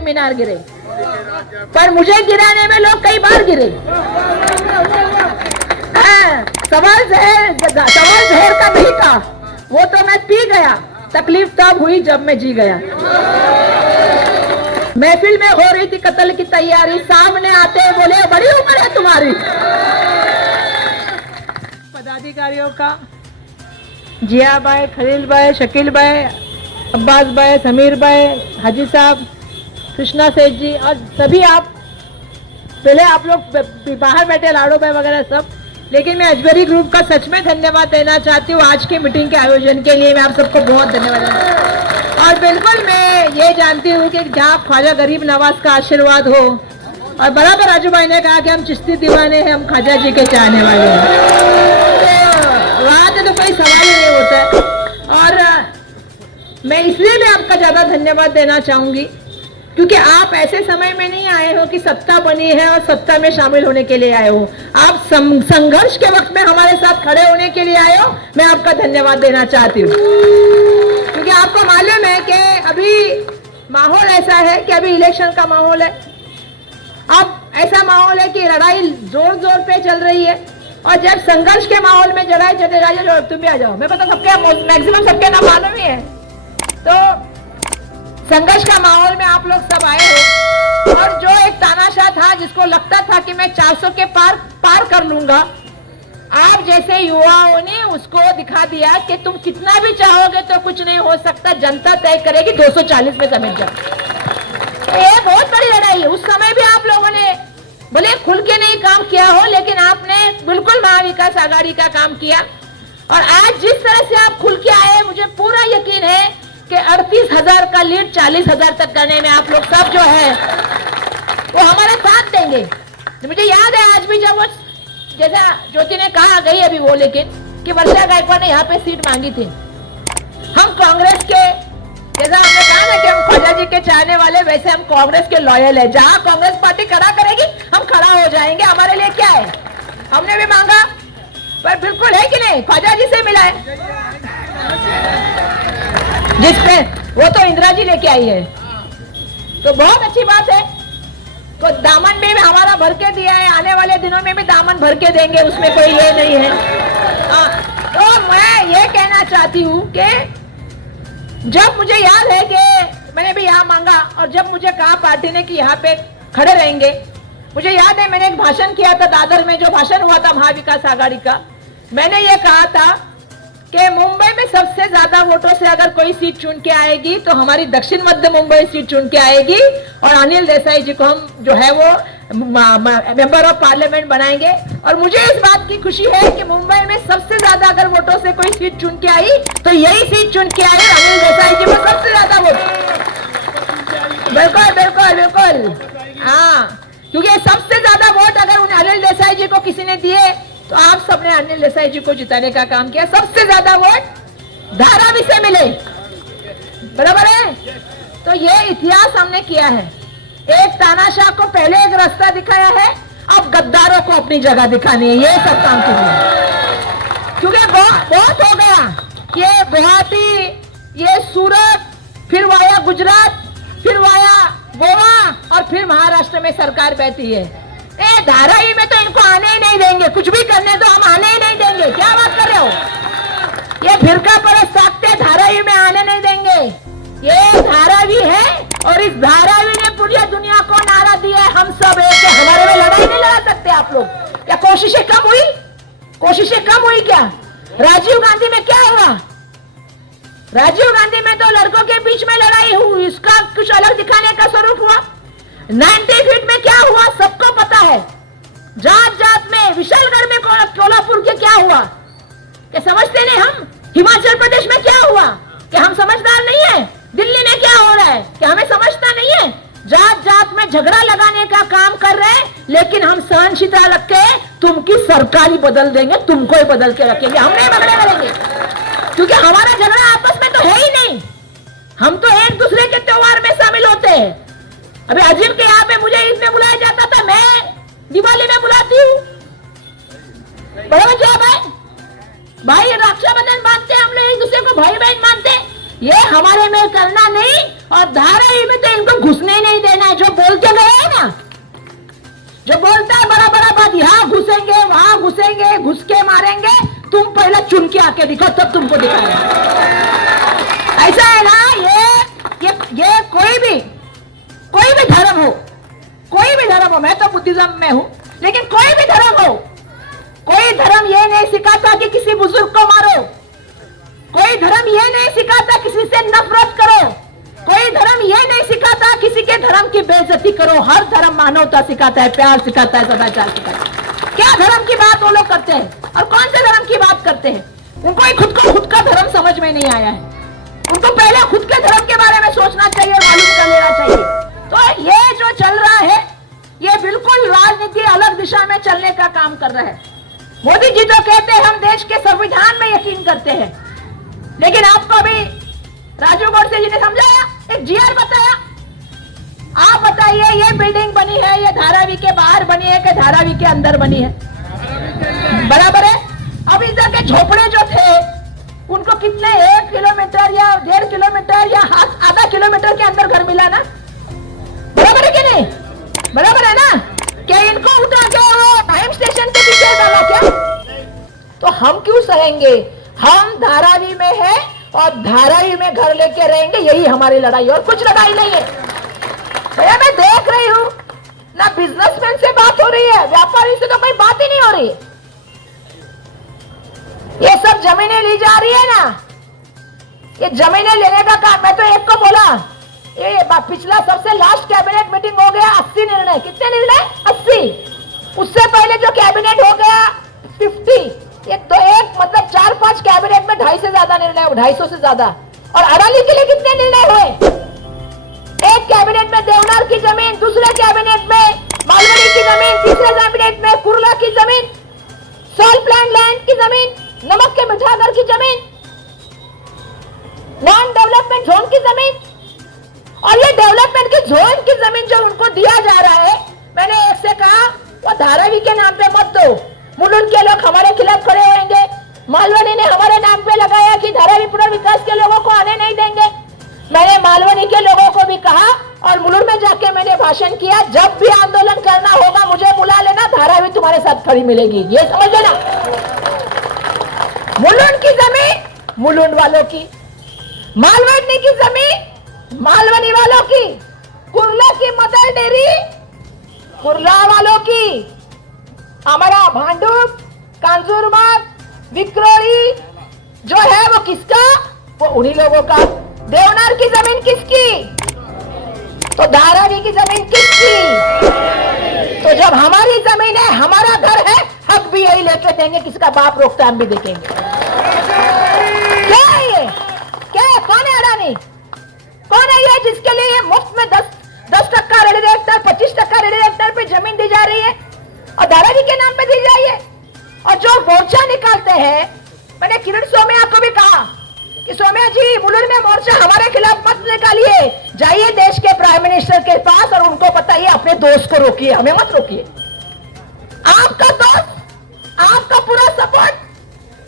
कुतुब मीनार गिरे, पर मुझे गिराने में लोग कई बार गिरे। सवाल जहर का नहीं था, वो तो मैं पी गया, तकलीफ तब हुई जब मैं जी गया। महफिल में हो रही थी कत्ल की तैयारी, सामने आते बोले बड़ी उम्र है तुम्हारी। पदाधिकारियों का, जिया भाई, खलील भाई, शकील भाई, अब्बास भाई, समीर भाई, हाजी साहब, कृष्णा सेठ जी और सभी आप, पहले आप लोग बाहर बैठे लाडो भाई वगैरह सब, लेकिन मैं अजमेरी ग्रुप का सच में धन्यवाद देना चाहती हूँ आज के मीटिंग के आयोजन के लिए। मैं आप सबको बहुत धन्यवाद देना चाहती हूँ। और बिल्कुल मैं ये जानती हूँ कि जहाँ ख्वाजा गरीब नवाज का आशीर्वाद हो, और बराबर राजू भाई ने कहा कि हम चिश्ती दीवाने हैं, हम ख्वाजा जी के चाहने वाले हैं, तो वहाँ से तो कोई सवाल ही नहीं होता है। और मैं इसलिए भी आपका ज्यादा धन्यवाद देना चाहूंगी क्योंकि आप ऐसे समय में नहीं आए हो कि सत्ता बनी है और सत्ता में शामिल होने के लिए आए हो, आप संघर्ष के वक्त में हमारे साथ खड़े होने के लिए आए हो। मैं आपका धन्यवाद देना चाहती हूँ क्योंकि आपको मालूम है कि अभी माहौल ऐसा है कि अभी इलेक्शन का माहौल है। अब ऐसा माहौल है कि लड़ाई जोर जोर पे चल रही है, और जब संघर्ष के माहौल में लड़ाई चले जाए, तुम भी आ जाओ, मेरे को तो सबके मैक्सिमम सबके नाम मालूम ही है। तो संघर्ष का माहौल में आप लोग सब आए हो, और जो एक तानाशाह था जिसको लगता था कि मैं 400 के पार कर लूंगा, आप जैसे युवाओं ने उसको दिखा दिया कि तुम कितना भी चाहोगे तो कुछ नहीं हो सकता, जनता तय करेगी 240 में समेट जाओ। ये बहुत बड़ी लड़ाई है। उस समय भी आप लोगों ने भले खुल के नहीं काम किया हो, लेकिन आपने बिल्कुल महाविकास आघाड़ी का काम किया, और आज जिस तरह से आप खुल के आए, मुझे पूरा यकीन है कि 38,000 का लीड 40,000 तक करने में आप लोग सब जो है वो हमारे साथ देंगे। मुझे याद है आज भी जब वो, जैसा ज्योति ने कहा गई अभी वो, लेकिन कि वर्षा गायकवाड़ ने यहाँ पे सीट मांगी थी, हम कांग्रेस के, जैसा हमने कहा ना कि हम ख्वाजा जी के चाहने वाले, वैसे हम कांग्रेस के लॉयल है। जहां कांग्रेस पार्टी खड़ा करेगी हम खड़ा हो जाएंगे, हमारे लिए क्या है। हमने भी मांगा, पर बिल्कुल है कि नहीं, ख्वाजा जी से मिला है, जिसपे वो तो इंदिरा जी लेके आई है, तो बहुत अच्छी बात है। तो दामन भी हमारा भर के दिया है, आने वाले दिनों में भी दामन भर के देंगे, उसमें कोई ये नहीं है। तो मैं ये कहना चाहती हूँ कि जब मुझे याद है कि मैंने भी यहाँ मांगा, और जब मुझे कहा पार्टी ने कि यहाँ पे खड़े रहेंगे, मुझे याद है मैंने एक भाषण किया था दादर में, जो भाषण हुआ था महाविकास आघाड़ी का। मैंने ये कहा था कि मुंबई में सबसे ज्यादा वोटों से अगर कोई सीट चुन के आएगी तो हमारी दक्षिण मध्य मुंबई सीट चुन के आएगी, और अनिल देसाई जी को हम जो है वो मेंबर ऑफ पार्लियामेंट बनाएंगे। और मुझे इस बात की खुशी है कि मुंबई में सबसे ज्यादा अगर वोटों से कोई सीट चुन के आई तो यही सीट चुन के आई, अनिल देसाई जी को सबसे ज्यादा वोट। बिल्कुल बिल्कुल बिल्कुल, हाँ, क्योंकि सबसे ज्यादा वोट अगर उन्हें अनिल देसाई जी को किसी ने दिए तो आप सबने अनिल देसाई जी को जिताने का काम किया। सबसे ज्यादा वोट धारावी से मिले, बराबर है। तो ये इतिहास हमने किया है। एक तानाशाह को पहले एक रास्ता दिखाया है, अब गद्दारों को अपनी जगह दिखानी है, ये सब काम कीजिए, क्योंकि बहुत हो गया। ये गुवाहाटी, ये सूरत, फिर वाया गुजरात, फिर वाया गोवा, और फिर महाराष्ट्र में सरकार बैठी है। धारावी में तो इनको आने ही नहीं देंगे, कुछ भी करने तो हम आने ही नहीं देंगे। क्या बात कर रहे हो? ये फिरका परस्त ताकते धारावी में आने नहीं देंगे। ये धारावी है, और इस धारावी ने पूरी दुनिया को नारा दिया है, हम सब एक है, हमारे में लड़ाई नहीं लड़ा सकते आप लोग। क्या कोशिशें कम हुई? कोशिशें कम हुई क्या? राजीव गांधी में क्या हुआ? राजीव गांधी में तो लड़कों के बीच में लड़ाई हुई, इसका कुछ अलग दिखाने का स्वरूप हुआ। 90 फीट में क्या हुआ सबको पता है। जात जात में, विशालगढ़ में, कोल्हापुर के क्या हुआ, क्या समझते नहीं हम? हिमाचल प्रदेश में क्या हुआ, क्या हम समझदार नहीं है? दिल्ली में क्या हो रहा है, क्या हमें समझता नहीं है? जात जात में झगड़ा लगाने का काम कर रहे हैं, लेकिन हम सहनशीलता रख के तुमकी सरकार ही बदल देंगे, तुमको ही बदल के रखेंगे, हम नहीं झगड़े करेंगे, क्योंकि हमारा झगड़ा आपस में तो है ही नहीं। हम तो एक दूसरे के त्योहार में शामिल होते हैं। अभी अजीम के यहाँ पे मुझे ईद में बुलाया जाता था, मैं दिवाली में बुलाती हूँ, बराबर क्या भाई? भाई रक्षाबंधन बांधते हैं हम लोग, एक दूसरे को भाई बहन मानते हैं, ये हमारे में करना नहीं, और धारावी में तो इनको घुसने ही नहीं देना है। जो बोल के गए है ना, जो बोलता है बड़ा बड़ा बात, यहाँ घुसेंगे वहां घुसेंगे, घुस के मारेंगे, तुम पहले चुन के आके दिखो तब तुमको दिखाएंगे। ऐसा है ना, ये कोई भी धर्म हो, कोई भी धर्म हो, मैं तो बुद्धिज्म में हूं, लेकिन कोई भी धर्म हो, कोई धर्म ये नहीं सिखाता कि किसी बुजुर्ग को मारो, कोई धर्म ये नहीं सिखाता किसी से नफरत करो, कोई धर्म ये नहीं सिखाता किसी के धर्म की बेइज्जती करो। हर धर्म मानवता सिखाता है, प्यार सिखाता है, सदाचार सिखाता है। क्या धर्म की बात वो लोग करते हैं और कौन से धर्म की बात करते हैं? उनको खुद का धर्म समझ में नहीं आया है। उनको पहले खुद के धर्म के बारे में सोचना चाहिए, मालूम कर लेना चाहिए। तो ये जो चल रहा है, ये बिल्कुल राजनीति अलग दिशा में चलने का काम कर रहा है। मोदी जी तो कहते हैं हम देश के संविधान में यकीन करते हैं, लेकिन आपको अभी राजू गोडसे जी ने समझाया, एक जीआर बताया। आप बताइए, ये बिल्डिंग बनी है, ये धारावी के बाहर बनी है कि धारावी के अंदर बनी है? बराबर है। अब इधर के झोपड़े जो थे उनको कितने 1 किलोमीटर या 1.5 किलोमीटर या आधा किलोमीटर के अंदर घर मिला ना? बराबर है कि नहीं? बराबर है ना? क्या इनको उठा के वो टाइम स्टेशन के पीछे डाला क्या? तो हम क्यों सहेंगे? हम धारावी में है और धारावी में घर लेके रहेंगे, यही हमारी लड़ाई, और कुछ लड़ाई नहीं है। भैया मैं देख रही हूं ना, बिजनेसमैन से बात हो रही है, व्यापारी से तो कोई बात ही नहीं हो रही। ये सब जमीनें ली जा रही है ना, ये जमीनें लेने का काम। मैं तो एक को बोला, ये पिछला सबसे लास्ट कैबिनेट मीटिंग हो गया 80 निर्णय। कितने निर्णय? 80। उससे पहले जो कैबिनेट हो गया 50। ये तो एक मतलब 4-5 कैबिनेट में 250 से ज्यादा निर्णय, 250 से ज्यादा। और अडानी के लिए कितने निर्णय हुए? एक कैबिनेट में देवनार की जमीन, दूसरे कैबिनेट में मालवनी की जमीन, तीसरे कैबिनेट में कुर्ला की जमीन, सॉल्ट प्लांट लैंड की जमीन, नमक के मिठागर की जमीन, नॉन डेवलपमेंट जोन की जमीन। और ये डेवलपमेंट की जोन की जमीन जो उनको दिया जा रहा है, मैंने एक से कहा वो धारावी के नाम पे मत दो, मुलुंड के लोग हमारे खिलाफ खड़े होंगे। मालवनी ने हमारे नाम पे लगाया कि धारावी पुनर्विकास के लोगों को आने नहीं देंगे। मैंने मालवनी के लोगों को भी कहा और मुलुंड में जाके मैंने भाषण किया, जब भी आंदोलन करना होगा मुझे बुला लेना, धारावी तुम्हारे साथ खड़ी मिलेगी, ये समझ लेना। मुलुंड की जमीन मुलुंड वालों की, मालवनी की जमीन मालवनी वालों की, कुर्ला की मदर डेयरी कुर्ला वालों की, हमारा भांडुप, कांजूरबाग, विक्रोली जो है वो किसका? वो उन्हीं लोगों का। देवनार की जमीन किसकी? तो धारावी की जमीन किसकी? तो जब हमारी जमीन है, हमारा घर है, हक भी यही लेके देंगे, किसका बाप रोकता हम भी देखेंगे। क्या है ये? क्या है? कौन है अडानी? कौन है ये जिसके लिए ये मुफ्त में 10% रेडी हेक्टर, 25% रेडी हेक्टर पे जमीन दी जा रही है और धारावी के नाम पे दी जाइए? और जो मोर्चा निकालते हैं, मैंने किरण सोमैया को भी कहा कि सोमैया जी, मुलुंड में मोर्चा हमारे खिलाफ मत निकालिए, जाइए देश के प्राइम मिनिस्टर के पास और उनको बताइए, अपने दोस्त को रोकिए, हमें मत रोकिए। आपका दोस्त, आपका पूरा सपोर्ट,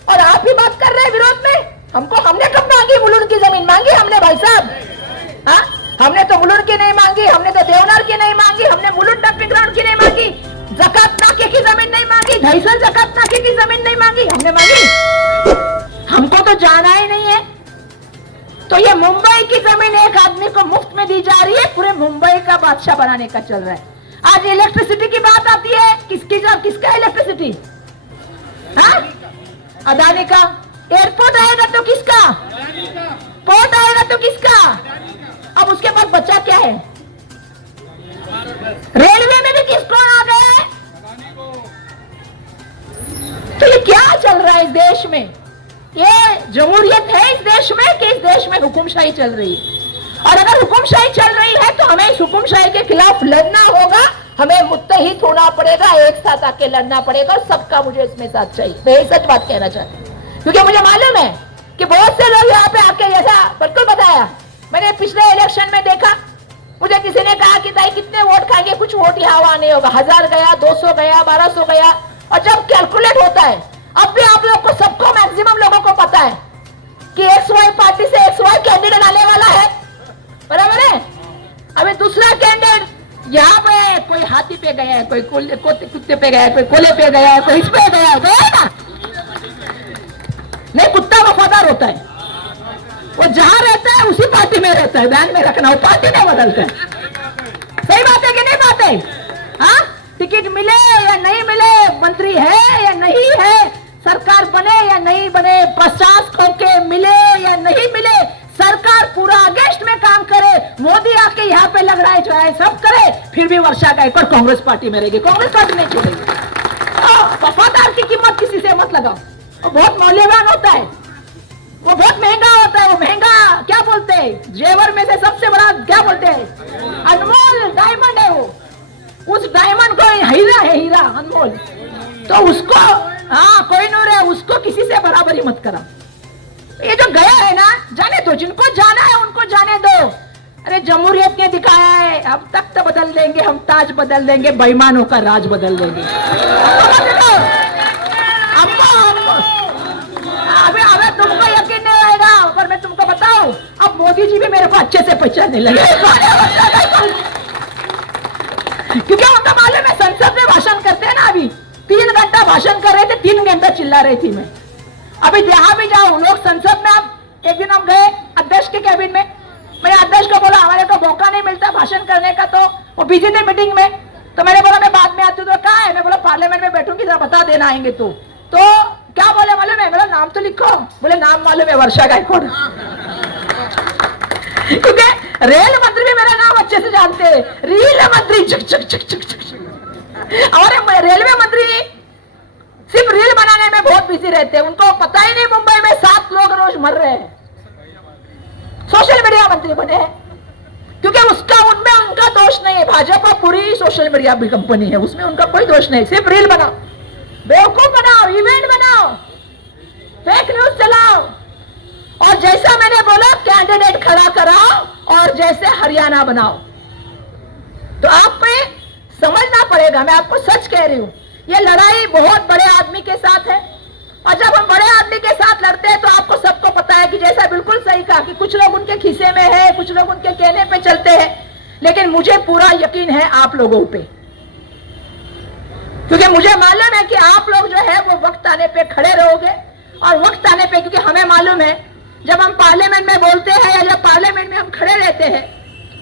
और आप ही बात कर रहे हैं विरोध में। हमने कब मांगी मुलुंड की जमीन? मांगी हमने भाई साहब? हाँ, हमने तो मुलुंड की नहीं मांगी, हमने तो देवनार की नहीं मांगी, हमने मुलुंड डंपिंग ग्राउंड की नहीं मांगी, जकात नाके की जमीन नहीं मांगी, ढाईसल जकात नाके की जमीन नहीं मांगी, हमने मांगी? हमको तो जाना ही नहीं है। तो ये मुंबई की जमीन एक आदमी को मुफ्त में दी जा रही है, पूरे मुंबई का बादशाह बनाने का चल रहा है। आज इलेक्ट्रिसिटी की बात आती है, किसका इलेक्ट्रिसिटी? हाँ, अदानी का। एयरपोर्ट आएगा तो किसका? पोर्ट आएगा तो किसका? अब उसके बाद बचा क्या है? रेलवे में भी किसको आ गया है? तो ये क्या चल रहा है इस देश में? ये जमहूरियत है इस देश में कि इस देश में हुकुमशाही चल रही है? और अगर हुकुमशाही चल रही है तो हमें इस हुकुमशाही के खिलाफ लड़ना होगा, हमें मुत्तहिद होना पड़ेगा, एक साथ आके लड़ना पड़ेगा, और सबका मुझे इसमें साथ चाहिए। मैं यही सच बात कहना चाहती हूँ, क्योंकि मुझे मालूम है कि बहुत से लोग यहाँ पे आके ऐसा बिल्कुल बताया। मैंने पिछले इलेक्शन में देखा, मुझे किसी ने कहा कि भाई कितने वोट खाएंगे, कुछ वोट यहाँ वहां नहीं होगा, 1000 गया, 200 गया, 1200 गया। और जब कैलकुलेट होता है, अब भी आप लोग को, सबको, मैक्सिमम लोगों को पता है कि XY पार्टी से XY कैंडिडेट पे गया है, कोई कुत्ते पे गया है, कोई कोले पे गया है, कोई इस पे गया है ना। नहीं, कुत्ता वफादार होता है, वो जहां रहता है उसी पार्टी में रहता है, ध्यान में रखना, वो पार्टी नहीं बदलता है। सही बात है कि नहीं बात है? हाँ, टिकट मिले या नहीं मिले, मंत्री है या नहीं है, सरकार बने या नहीं बने, 50 खोके मिले या नहीं मिले, सरकार पूरा अगेंस्ट में काम करे, मोदी आके यहाँ पे लग रहा है जो है सब करे, फिर भी वर्षा गायकवाड़ कांग्रेस पार्टी में रहेगी, कांग्रेस पार्टी नहीं छोड़ेगी। वफादार की कीमत किसी से मत लगाओ, वो बहुत मूल्यवान होता है, वो बहुत महंगा होता है। वो महंगा क्या बोलते हैं, जेवर में से सबसे बड़ा क्या बोलते हैं, अनमोल डायमंड है वो। उस डायमंड को हीरा है, हीरा अनमोल, तो उसको हाँ कोई नूर है, उसको किसी से बराबरी मत करा। ये जो गया है ना, जाने दो, जिनको जाना है उनको जाने दो। अरे जमहूरियत ने दिखाया है, अब तख्त बदल देंगे हम, ताज बदल देंगे, बेईमानों का राज बदल देंगे। अबे तुमको यकीन नहीं आएगा, पर मैं तुमको बताऊं, अब मोदी जी भी मेरे को अच्छे से पहचानने लगे, क्योंकि उनको मालूम है संसद में भाषण करते हैं ना, अभी 3 घंटा भाषण कर रहे थे, 3 घंटा चिल्ला रही थी मैं। अभी जहां भी जाओ लोग संसद में, अब एक दिन हम गए अध्यक्ष के कैबिन में, मैंने अध्यक्ष को बोला हमारे को मौका नहीं मिलता भाषण करने का, तो वो बिजी थे मीटिंग में, तो मैंने बोला मैं बाद में आती हूँ। तो कहा है, मैं बोला पार्लियामेंट में बैठूंगी, जरा बता देना आएंगे तो क्या बोले मालूम है, मेरा नाम तो लिखो, बोले नाम मालूम है, वर्षा गायकवाड़। क्योंकि रेल मंत्री भी मेरा नाम अच्छे से जानते हैं, रेल मंत्री चक चक चक चक चक। और रेलवे मंत्री सिर्फ रील बनाने में बहुत बिजी रहते हैं, उनको पता ही नहीं मुंबई में 7 लोग रोज मर रहे हैं। सोशल मीडिया मंत्री बने हैं, क्योंकि उसका उनमें उनका दोष नहीं है, भाजपा पूरी सोशल मीडिया भी कंपनी है, उसमें उनका कोई दोष नहीं, सिर्फ रील बनाओ, बेवकूफ बनाओ, इवेंट बनाओ, फेक न्यूज चलाओ, और जैसा मैंने बोला कैंडिडेट खड़ा कराओ, और जैसे हरियाणा बनाओ। तो आपको समझना पड़ेगा, मैं आपको सच कह रही हूं, ये लड़ाई बहुत बड़े आदमी के साथ है, और जब हम बड़े आदमी के साथ लड़ते हैं तो आपको सबको पता है कि जैसा बिल्कुल सही कहा कि कुछ लोग उनके खीसे में है, कुछ लोग उनके कहने पे चलते हैं, लेकिन मुझे पूरा यकीन है आप लोगों पे, क्योंकि मुझे मालूम है कि आप लोग जो है वो वक्त आने पे खड़े रहोगे, और वक्त आने पे, क्योंकि हमें मालूम है जब हम पार्लियामेंट में बोलते हैं या जब पार्लियामेंट में हम खड़े रहते हैं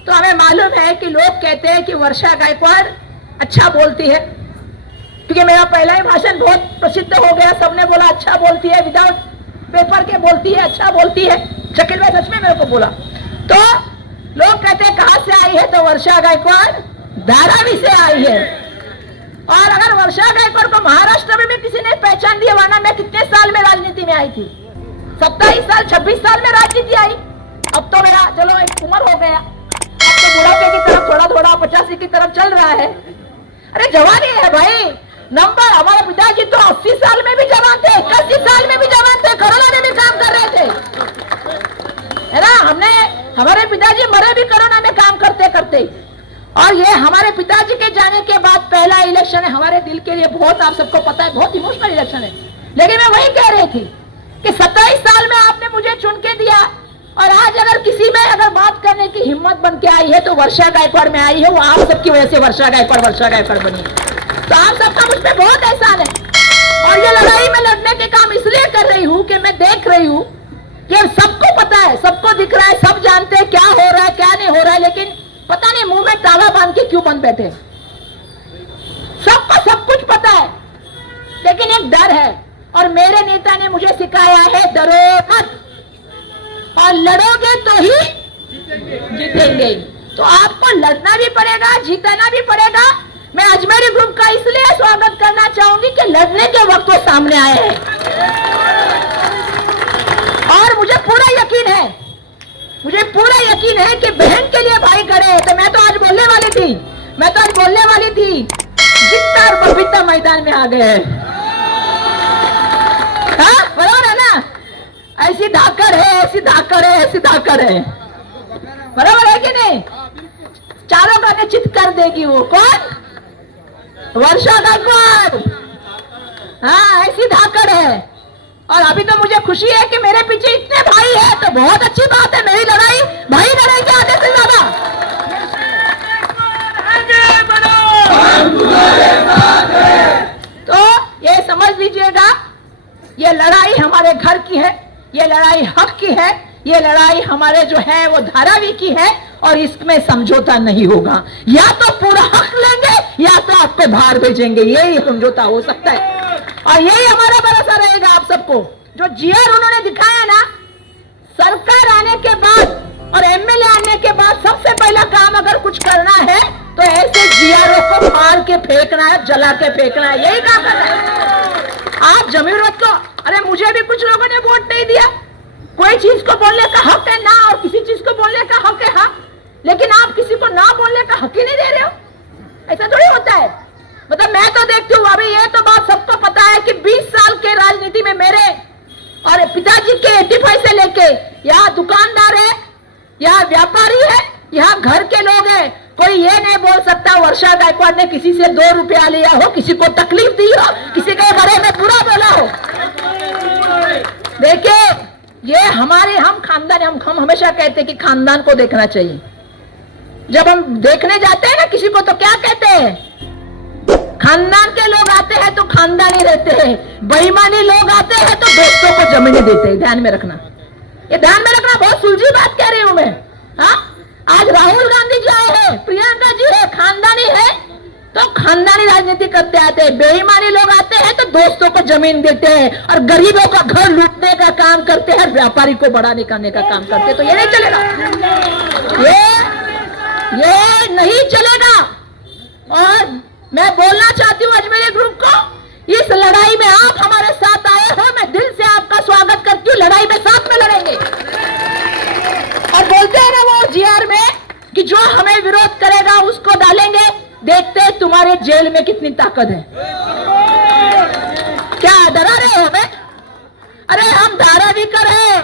तो हमें मालूम है कि लोग कहते हैं कि वर्षा गायकवाड़ अच्छा बोलती है, क्योंकि मेरा पहला ही भाषण बहुत प्रसिद्ध हो गया, सबने बोला अच्छा बोलती है, विदाउट पेपर के बोलती है, अच्छा बोलती है। शकील भाई सच में मेरे को बोला, तो लोग कहते हैं कहां से आई है, तो वर्षा गायकवाड़ धारावी से आई है। और अगर वर्षा गायकवाड़ को महाराष्ट्र में भी किसी ने पहचान दिया, वरना मैं कितने साल में राजनीति में आई थी, 27 साल 26 साल में राजनीति आई, अब तो मेरा चलो एक उम्र हो गया, अब तो बुढ़ापे की तरफ थोड़ा थोड़ा 85 की तरफ चल रहा है। अरे जवानी है भाई, नंबर, हमारे पिताजी तो 80 साल में भी जवान थे, 81 साल में भी जवान थे, कोरोना में भी काम कर रहे थे, है ना। हमारे पिताजी मरे भी कोरोना में काम करते करते। और ये हमारे पिताजी के जाने के बाद पहला इलेक्शन है हमारे दिल के लिए, बहुत आप सबको पता है, बहुत इमोशनल इलेक्शन है। लेकिन मैं वही कह रही थी कि 27 साल में आपने मुझे चुन के दिया, और आज अगर किसी में अगर बात करने की हिम्मत बन के आई है तो वर्षा गायकवाड़ में आई है, वो आप सबकी वजह से वर्षा गायकवाड़ बनी है। तो आप सबका मुझ पे बहुत एहसान है, और ये लड़ाई में लड़ने के काम इसलिए कर रही हूँ कि मैं देख रही हूँ कि सबको पता है, सबको दिख रहा है, सब जानते हैं क्या हो रहा है क्या नहीं हो रहा है, लेकिन पता नहीं मुंह में ताला बांध के क्यों बंद बैठे। सबको सब कुछ पता है, लेकिन एक डर है, और मेरे नेता ने मुझे सिखाया है डरो मत, और लड़ोगे तो ही जीतेंगे। तो आपको लड़ना भी पड़ेगा, जीतना भी पड़ेगा। मैं अजमेरी ग्रुप का इसलिए स्वागत करना चाहूंगी कि लड़ने के वक्त वो सामने आए हैं, और मुझे पूरा यकीन है कि बहन के लिए भाई खड़े हैं। तो मैं तो आज बोलने वाली थी जीता और बबीता मैदान में आ गए, हाँ बराबर है ना, ऐसी धाकड़ है, बराबर है कि नहीं। चारों का निश्चित कर देगी वो, कौन, वर्षा गायकवाड़, हाँ ऐसी धाकड़ है। और अभी तो मुझे खुशी है कि मेरे पीछे इतने भाई हैं, तो बहुत अच्छी बात है, मेरी लड़ाई भाई लड़ाई के आगे से ज्यादा। ये लड़ाई हमारे घर की है, ये लड़ाई हक की है, ये लड़ाई हमारे जो है वो धारावी की है और इसमें समझौता नहीं होगा। या तो पूरा हक लेंगे या तो आपको बाहर भेजेंगे, यही समझौता हो सकता है। और यही हमारा भरोसा रहेगा आप सबको। जो जीआर उन्होंने दिखाया ना, सरकार आने के बाद और एमएलए आने के बाद सबसे पहला काम अगर कुछ करना है तो ऐसे जीआरओ को मार के फेंकना है, जला के फेंकना है, यही काम करना है। आप जमीरत को, अरे मुझे भी कुछ लोगों ने वोट नहीं दिया, कोई चीज को बोलने का हक है ना और किसी चीज को बोलने का हक है हाँ, लेकिन आप किसी को ना बोलने का हक ही नहीं दे रहे हो। ऐसा थोड़ी होता है। मतलब मैं तो देखती हूँ, अभी ये तो बात सबको पता है कि 20 साल के राजनीति में मेरे और पिताजी के 85 से लेके यहाँ दुकानदार है, यहाँ व्यापारी है, यहाँ घर के लोग हैं, कोई ये नहीं बोल सकता वर्षा गायकवाड़ ने किसी से 2 रुपया लिया हो, किसी को तकलीफ दी हो, किसी के बारे में बुरा बोला हो। देखिए ये हमारे हम खानदान, हम हमेशा कहते हैं कि खानदान को देखना चाहिए। जब हम देखने जाते हैं ना किसी को तो क्या कहते हैं, खानदान के लोग आते हैं तो खानदानी रहते हैं, बेईमानी लोग आते हैं तो दोस्तों को जमीनें देते हैं। ध्यान में रखना, ये ध्यान में रखना, बहुत सुलझी बात कह रही हूं मैं। हाँ, आज राहुल गांधी जी आए हैं, प्रियंका जी है, खानदानी है तो खानदानी राजनीति करते आते हैं। बेईमानी लोग आते हैं तो दोस्तों को जमीन देते हैं और गरीबों का घर लूटने का काम करते हैं, व्यापारी को बड़ा निकालने का काम करते हैं। तो ये नहीं चलेगा, ये नहीं चलेगा। और मैं बोलना चाहती हूँ अजमेरी ग्रुप को, इस लड़ाई में आप हमारे साथ आए हो, मैं दिल से आपका स्वागत करती हूँ। लड़ाई में साथ में लड़ेंगे। और बोलते हैं ना वो जीआर में कि जो हमें विरोध करेगा उसको डालेंगे, देखते हैं तुम्हारे जेल में कितनी ताकत है। क्या डरा रहे हो हमें? अरे हम धाराविकर हैं,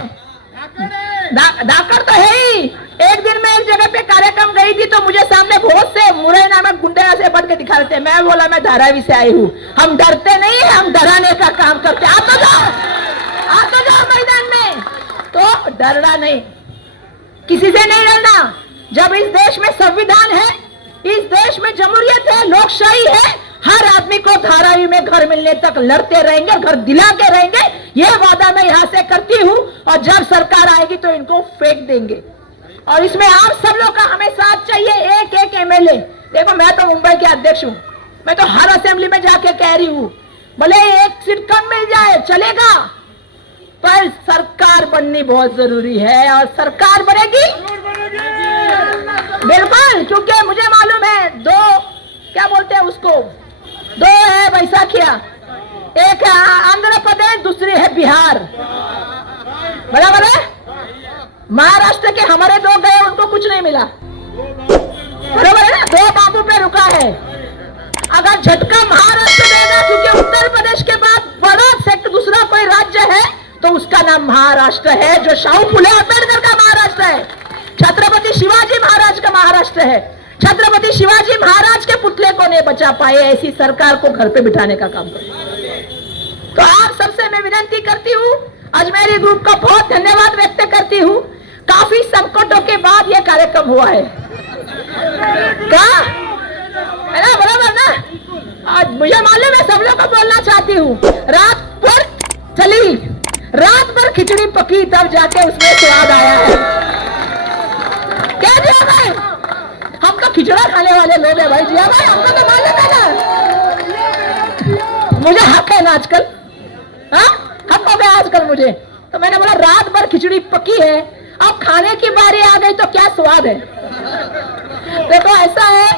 धाकर तो है ही। एक दिन मैं एक जगह पे कार्यक्रम गई थी तो मुझे सामने बहुत से मुरई नामक गुंडे से बढ़ के दिखा रहे थे। मैं बोला मैं धारावी से आई हूँ, हम डरते नहीं है, हम डराने का काम करते। आ तो जाओ मैदान में, तो डरना नहीं, किसी से नहीं डरना। जब इस देश में संविधान है, इस देश में जमहूरियत है, लोकशाही है, हर आदमी को धारावी में घर मिलने तक लड़ते रहेंगे, घर दिला के रहेंगे, ये वादा मैं यहां से करती हूं। और जब सरकार आएगी तो इनको फेंक देंगे। और इसमें आप सब लोग का हमें साथ चाहिए, एक एक एमएलए। देखो मैं तो मुंबई के अध्यक्ष हूं, मैं तो हर असेंबली में जाके कह रही हूं, भले एक सीट कम मिल जाए चलेगा, पर सरकार बननी बहुत जरूरी है। और सरकार बनेगी बिल्कुल, क्योंकि मुझे मालूम है दो, क्या बोलते हैं उसको, दो है बैसाखिया, एक है आंध्र प्रदेश, दूसरी है बिहार, बराबर है। महाराष्ट्र के हमारे दो गए, उनको कुछ नहीं मिला, बराबर है ना, 2 बाबू पे रुका है। अगर झटका महाराष्ट्र देगा, क्योंकि उत्तर प्रदेश के बाद बड़ा सेक्टर दूसरा कोई राज्य है तो उसका नाम महाराष्ट्र है, जो शाहू फुले अम्बेडकर का महाराष्ट्र है, छत्रपति शिवाजी महाराज का महाराष्ट्र है। छत्रपति शिवाजी महाराज के पुतले को नहीं बचा पाए, ऐसी सरकार को घर पे बिठाने का काम करो। तो आप सबसे मैं विनती करती हूँ, अजमेरी ग्रुप का बहुत धन्यवाद व्यक्त करती हूँ। काफी संकटों के बाद यह कार्यक्रम हुआ है, क्या है ना, बराबर ना। आज मुझे मालूम है, सब लोग को बोलना चाहती हूँ, रात भर चली, रात भर खिचड़ी पकी, तब जाके उसमें स्वाद आया है। क्या जिया भाई, हम तो खिचड़ा खाने वाले लोग हैं भाई। जिया भाई हमको तो मालूम है ना, मुझे हक है ना आजकल, हाँ हक हो गया आजकल मुझे। तो मैंने बोला रात भर खिचड़ी पकी है, अब खाने की बारी आ गई तो क्या स्वाद है। देखो ऐसा है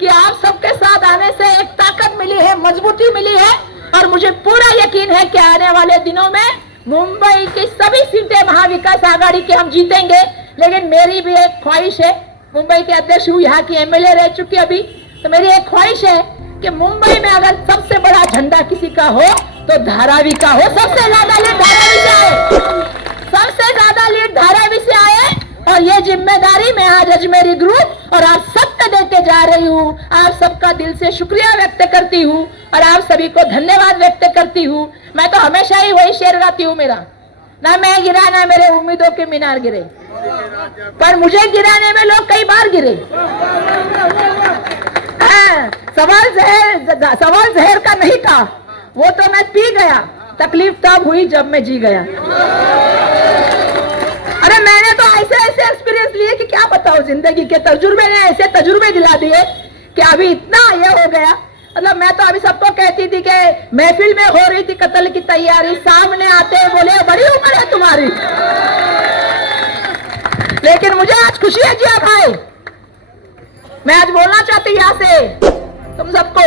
कि आप सबके साथ आने से एक ताकत मिली है, मजबूती मिली है, और मुझे पूरा यकीन है कि आने वाले दिनों में मुंबई की सभी सीटें महाविकास आघाड़ी के हम जीतेंगे। लेकिन मेरी भी एक ख्वाहिश है, मुंबई के अध्यक्ष हूँ, यहाँ की एमएलए रह चुकी अभी, तो मेरी एक ख्वाहिश है कि मुंबई में अगर सबसे बड़ा झंडा किसी का हो तो धारावी का हो। सबसे ज्यादा लीड धारावी से आए, सबसे ज्यादा लीड धारावी से आए। और ये जिम्मेदारी मैं आज अजमेरी ग्रुप और आप सबको देते जा रही हूँ। आप सबका दिल से शुक्रिया व्यक्त करती हूँ और आप सभी को धन्यवाद व्यक्त करती हूँ। मैं तो हमेशा ही वही शेर गाती हूँ, मेरा ना मैं गिरा ना मेरे उम्मीदों के मीनार गिरे, पर मुझे गिराने में लोग कई बार गिरे। सवाल जहर का नहीं था, वो तो मैं पी गया, तकलीफ तब हुई जब मैं जी गया। अरे मैंने तो ऐसे ऐसे एक्सपीरियंस लिए कि क्या बताऊं, जिंदगी के तजुर्बे ने ऐसे तजुर्बे दिला दिए कि अभी इतना ये हो गया। मतलब मैं तो अभी सबको कहती थी कि महफिल में हो रही थी कत्ल की तैयारी, सामने आते बोले बड़ी उम्र है तुम्हारी। लेकिन मुझे आज खुशी है जिया भाई, मैं आज बोलना चाहती यहाँ से तुम सबको,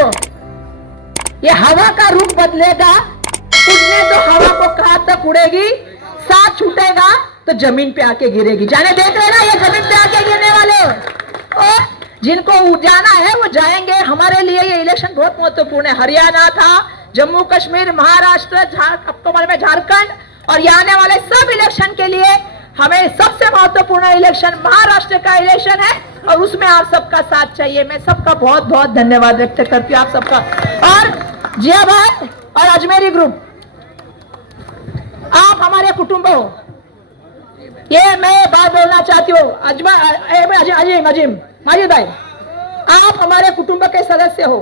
ये हवा का रूप बदलेगा, उड़ने तो हवा को कहां तक उड़ेगी, साथ छूटेगा तो जमीन पे आके गिरेगी। जाने देख रहे ना, ये जमीन पे आके गिरने वाले, और जिनको जाना है वो जाएंगे। हमारे लिए ये इलेक्शन बहुत महत्वपूर्ण है। हरियाणा था, जम्मू कश्मीर, महाराष्ट्र, आपको मालूम है झारखंड, और ये आने वाले सब इलेक्शन के लिए हमें सबसे महत्वपूर्ण इलेक्शन महाराष्ट्र का इलेक्शन है, और उसमें आप सबका साथ चाहिए। मैं सबका बहुत बहुत धन्यवाद व्यक्त करती हूँ आप सबका। और जिया भाई और अजमेरी ग्रुप, आप हमारे कुटुंब हो, ये मैं बात बोलना चाहती हूँ। अजीम माजिद भाई, आप हमारे कुटुंब के सदस्य हो,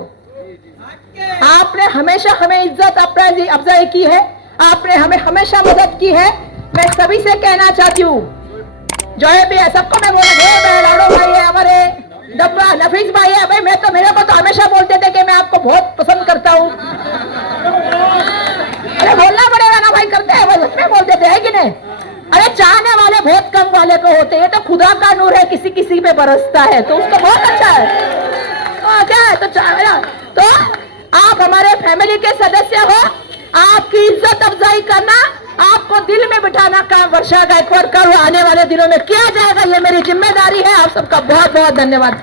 आपने हमेशा हमें इज्जत अफजाई की है, आपने हमें हमेशा मदद की है। मैं सभी से कहना चाहती हूँ, जो है भी सबको मैं बोला, लाडो भाई है हमारे, डब्बा नफीस भाई है, भाई मैं तो मेरे को तो हमेशा बोलते थे कि मैं आपको बहुत पसंद करता हूँ। अरे बोलना पड़ेगा ना भाई, करते हैं वो में बोलते थे, है कि नहीं? अरे चाहने वाले बहुत कम वाले को होते हैं, ये तो खुदा का नूर है, किसी किसी पे बरसता है, तो उसको बहुत अच्छा है। क्या है तो आप हमारे फैमिली के सदस्य हो, आपकी इज्जत अफजाई करना, आपको दिल में बिठाना काम वर्षा गायकवाड़ का आने वाले दिनों में किया जाएगा, ये मेरी जिम्मेदारी है। आप सबका बहुत बहुत धन्यवाद।